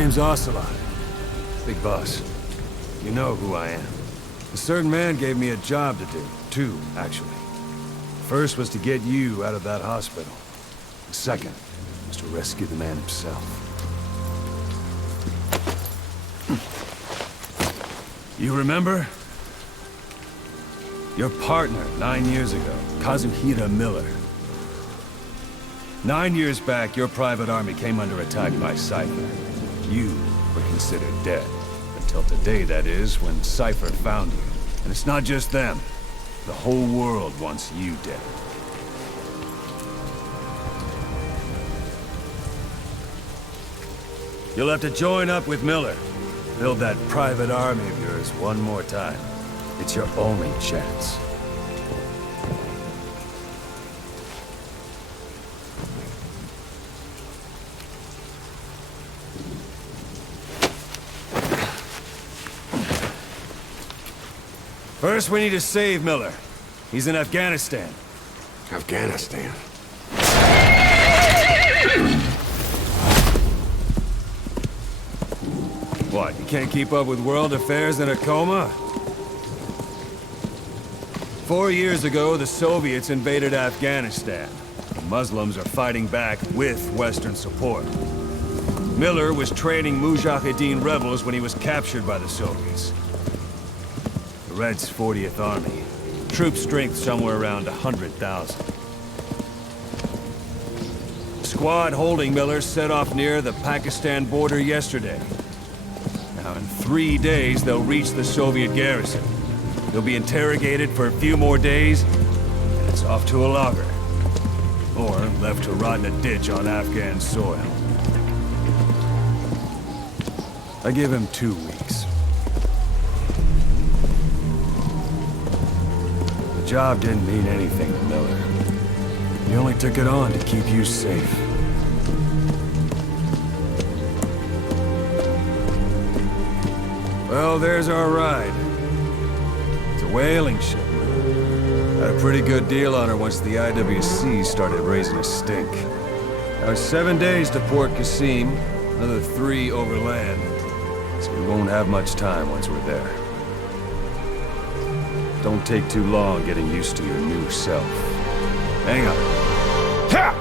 name's Ocelot. Big boss. You know who I am. A certain man gave me a job to do. Two, actually. First was to get you out of that hospital. The second was to rescue the man himself. You remember? Your partner 9 years ago, Kazuya Miller. 9 years back, your private army came under attack by Cypher. You were considered dead. Until today, that is, when Cypher found you. And it's not just them. The whole world wants you dead. You'll have to join up with Miller. Build that private army of yours one more time. It's your only chance. First, we need to save Miller. He's in Afghanistan. Afghanistan? What, you can't keep up with world affairs in a coma? 4 years ago, the Soviets invaded Afghanistan. The Muslims are fighting back with Western support. Miller was training Mujahideen rebels when he was captured by the Soviets. The Reds' 40th Army. Troop strength somewhere around 100,000. The squad holding Miller set off near the Pakistan border yesterday. Now, in 3 days, they'll reach the Soviet garrison. They'll be interrogated for a few more days, and it's off to a lager. Or left to rot in a ditch on Afghan soil. I give him 2 weeks. The job didn't mean anything to Miller. He only took it on to keep you safe. Well, there's our ride. It's a whaling ship. Had a pretty good deal on her once the IWC started raising a stink. Now it's 7 days to Port Qasim, another 3 overland. So we won't have much time once we're there. Don't take too long getting used to your new self. Hang on. Ha!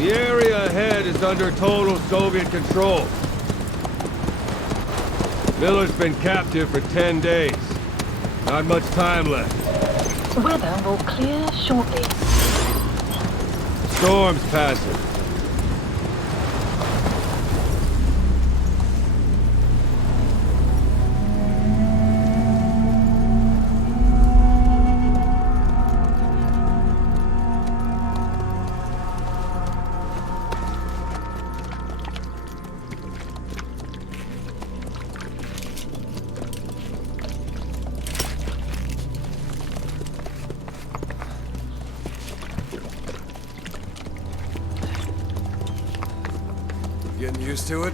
The area ahead is under total Soviet control. Miller's been captive for 10 days. Not much time left. Weather will clear shortly. Storm's passing. Getting used to it?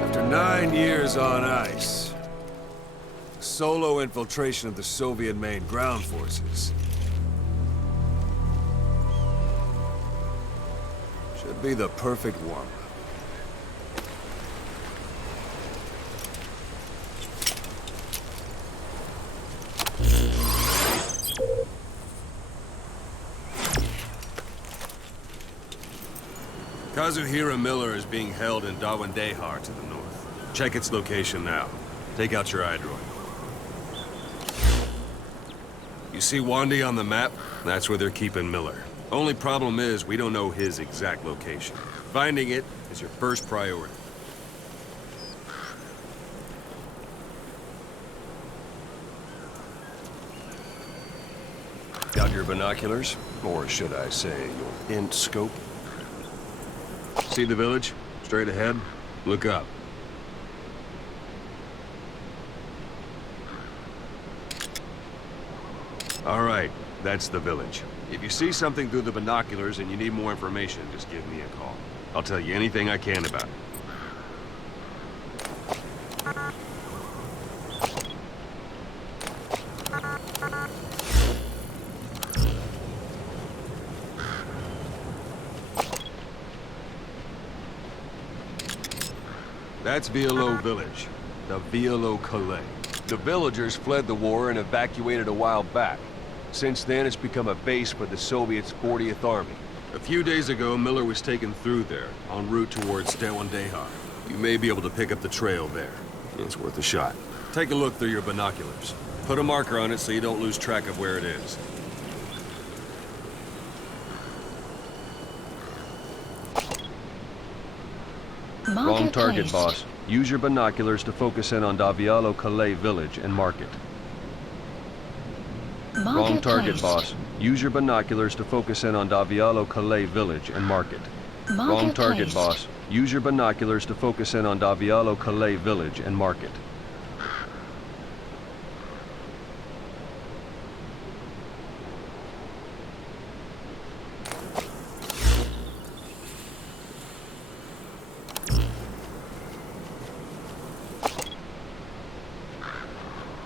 After 9 years on ice, solo infiltration of the Soviet main ground forces. Should be the perfect warm-up. Kazuya Miller is being held in Dehar to the north. Check its location now. Take out your iDroid. You see Wandy on the map? That's where they're keeping Miller. Only problem is, we don't know his exact location. Finding it is your first priority. Got your binoculars? Or should I say, your int scope? See the village? Straight ahead? Look up. All right, that's the village. If you see something through the binoculars and you need more information, just give me a call. I'll tell you anything I can about it. That's Violo Village, the Violo Calais. The villagers fled the war and evacuated a while back. Since then, it's become a base for the Soviets' 40th Army. A few days ago, Miller was taken through there, en route towards Dehar. You may be able to pick up the trail there. It's worth a shot. Take a look through your binoculars. Put a marker on it so you don't lose track of where it is. Wrong target, boss. Use your binoculars to focus in on Violo Calais village and mark it. Wrong target, boss. Use your binoculars to focus in on Violo Calais village and mark it. Wrong target, boss. Use your binoculars to focus in on Violo Calais village and mark it.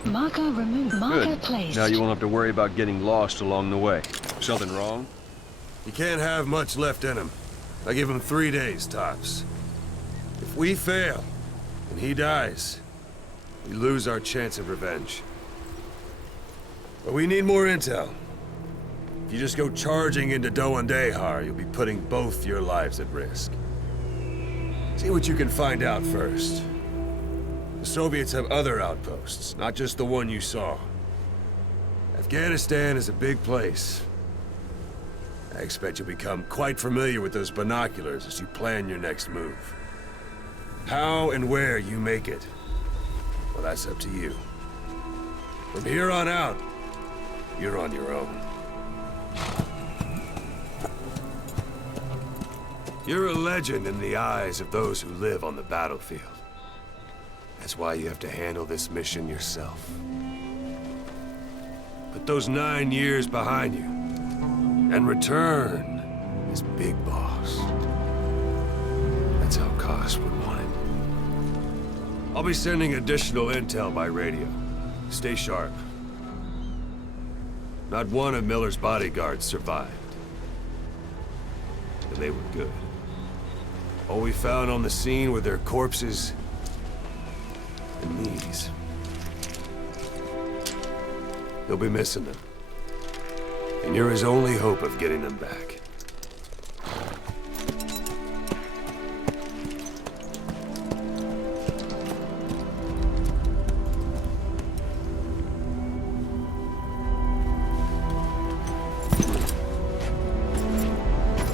Marker removed. Marker placed. Now you won't have to worry about getting lost along the way. Something wrong? He can't have much left in him. I give him 3 days, tops. If we fail, and he dies, we lose our chance of revenge. But we need more intel. If you just go charging into Dehar, you'll be putting both your lives at risk. See what you can find out first. The Soviets have other outposts, not just the one you saw. Afghanistan is a big place. I expect you'll become quite familiar with those binoculars as you plan your next move. How and where you make it, well, that's up to you. From here on out, you're on your own. You're a legend in the eyes of those who live on the battlefield. That's why you have to handle this mission yourself. Put those 9 years behind you, and return as Big Boss. That's how Koss would want it. I'll be sending additional intel by radio. Stay sharp. Not one of Miller's bodyguards survived. And they were good. All we found on the scene were their corpses and these. He'll be missing them. And you're his only hope of getting them back.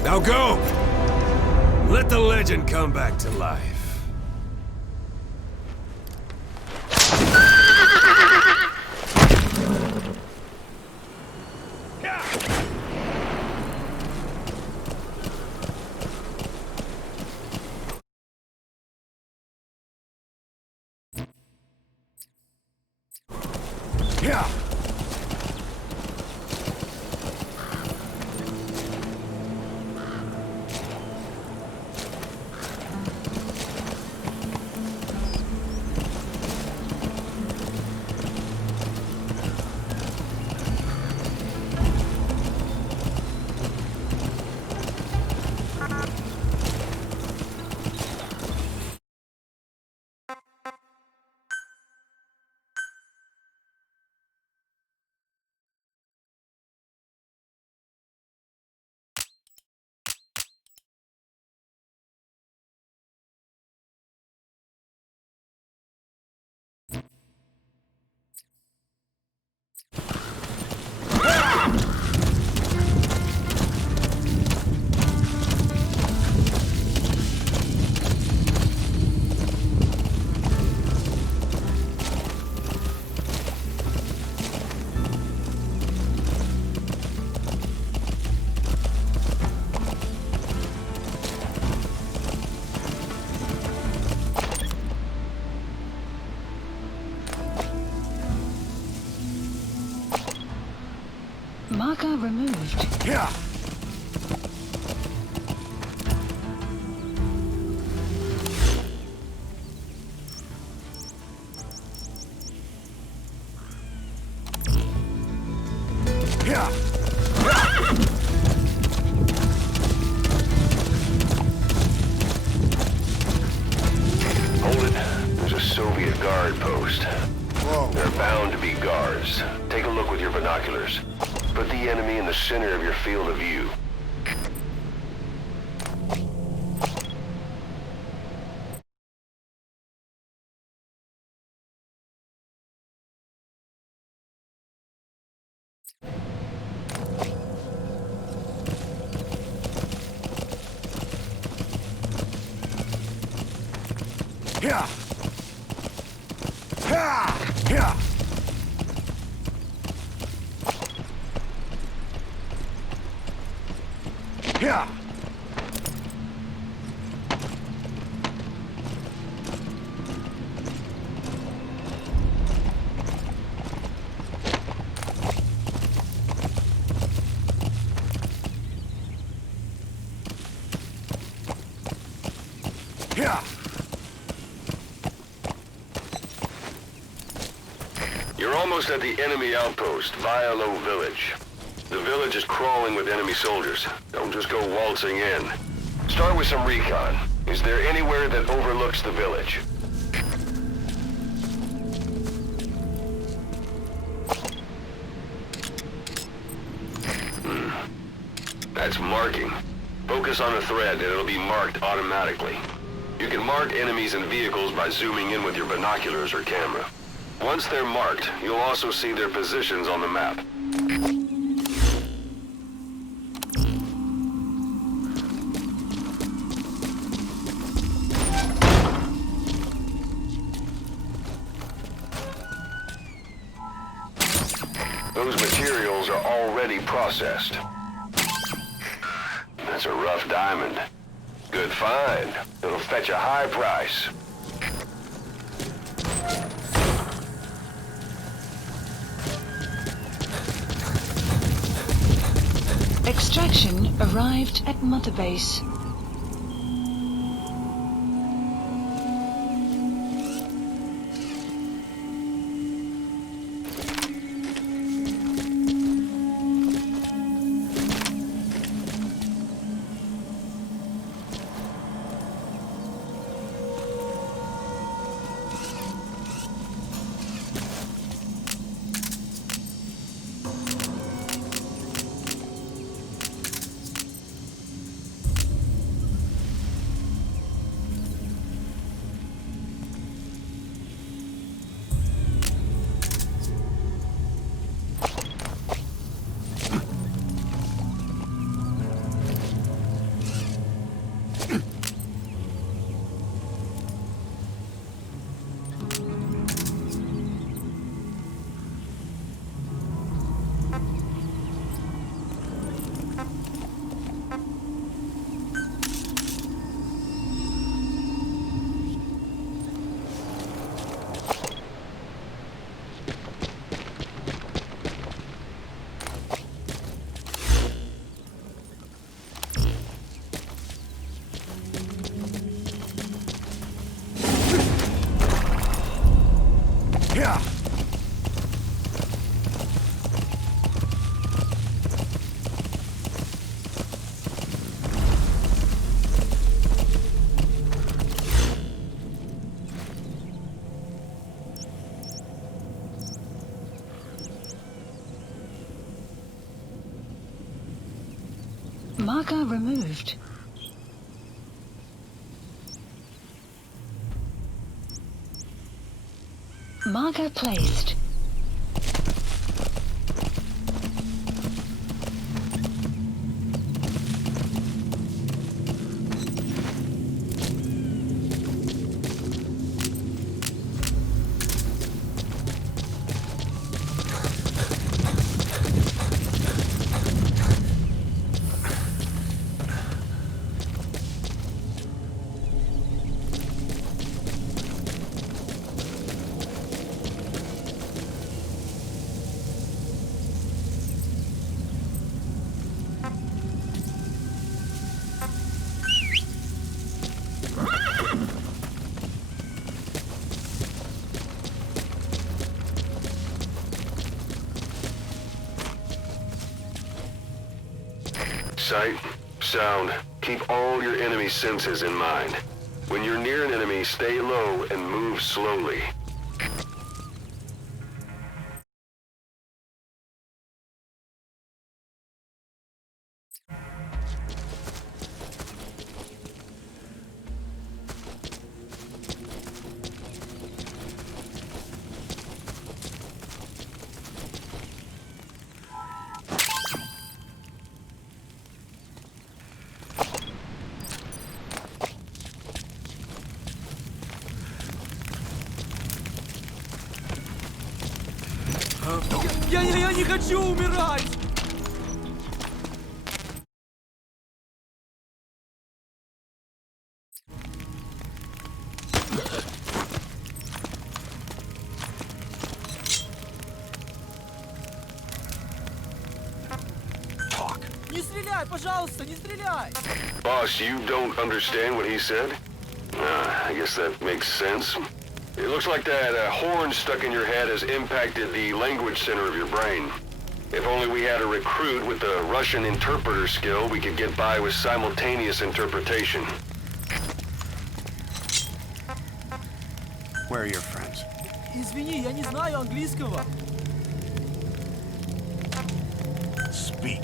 Now go! Let the legend come back to life. Yeah. Marker removed. Yeah. Yeah. Hold it. There's a Soviet guard post. Whoa. They're bound to be guards. Take a look with your binoculars. Put the enemy in the center of your field of view. Yeah. Yeah. Yeah. Yeah. Yeah. You're almost at the enemy outpost, Vialo Village. The village is crawling with enemy soldiers. Don't just go waltzing in. Start with some recon. Is there anywhere that overlooks the village? That's marking. Focus on a thread and it'll be marked automatically. You can mark enemies and vehicles by zooming in with your binoculars or camera. Once they're marked, you'll also see their positions on the map. Those materials are already processed. That's a rough diamond. Good find. It'll fetch a high price. Extraction arrived at Mother Base. Yeah. Marker removed. Marker placed. Sight, sound, keep all your enemy senses in mind. When you're near an enemy, stay low and move slowly. Я не хочу умирать! Не стреляй, пожалуйста, не стреляй! Boss, you don't understand what he said? I guess that makes sense. It looks like that horn stuck in your head has impacted the language center of your brain. If only we had a recruit with the Russian interpreter skill, we could get by with simultaneous interpretation. Where are your friends? Извини, я не знаю английского. Speak.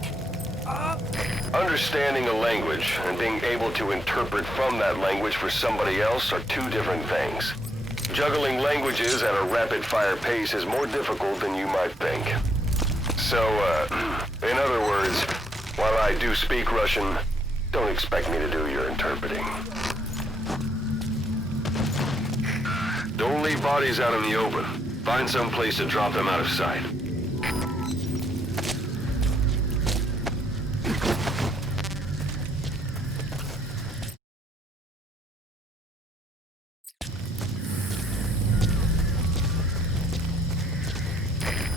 Understanding a language and being able to interpret from that language for somebody else are two different things. Juggling languages at a rapid-fire pace is more difficult than you might think. So, in other words, while I do speak Russian, don't expect me to do your interpreting. Don't leave bodies out in the open. Find some place to drop them out of sight.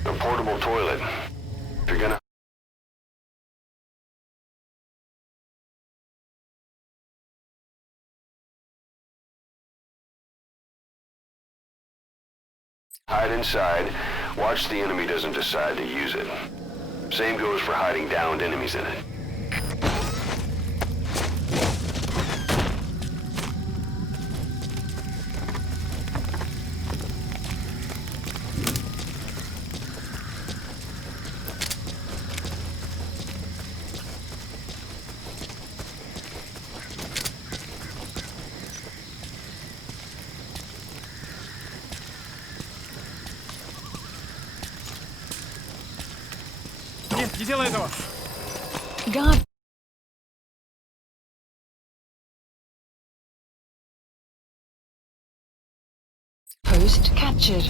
A portable toilet. If you're gonna... hide inside, watch the enemy doesn't decide to use it. Same goes for hiding downed enemies in it. Нет, не делай этого! Guard. Post captured.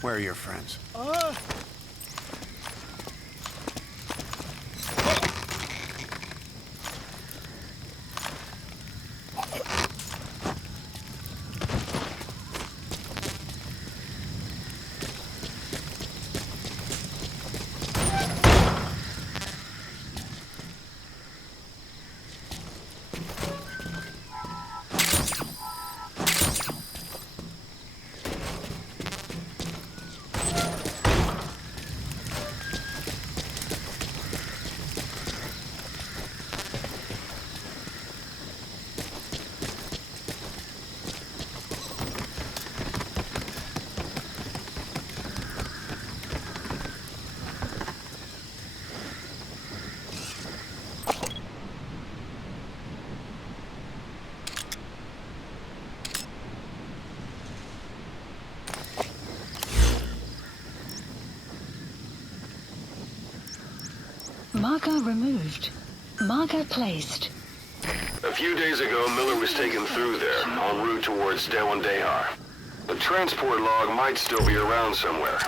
Where are your friends? Marker removed. Marker placed. A few days ago, Miller was taken through there, en route towards Dewandehar. The transport log might still be around somewhere.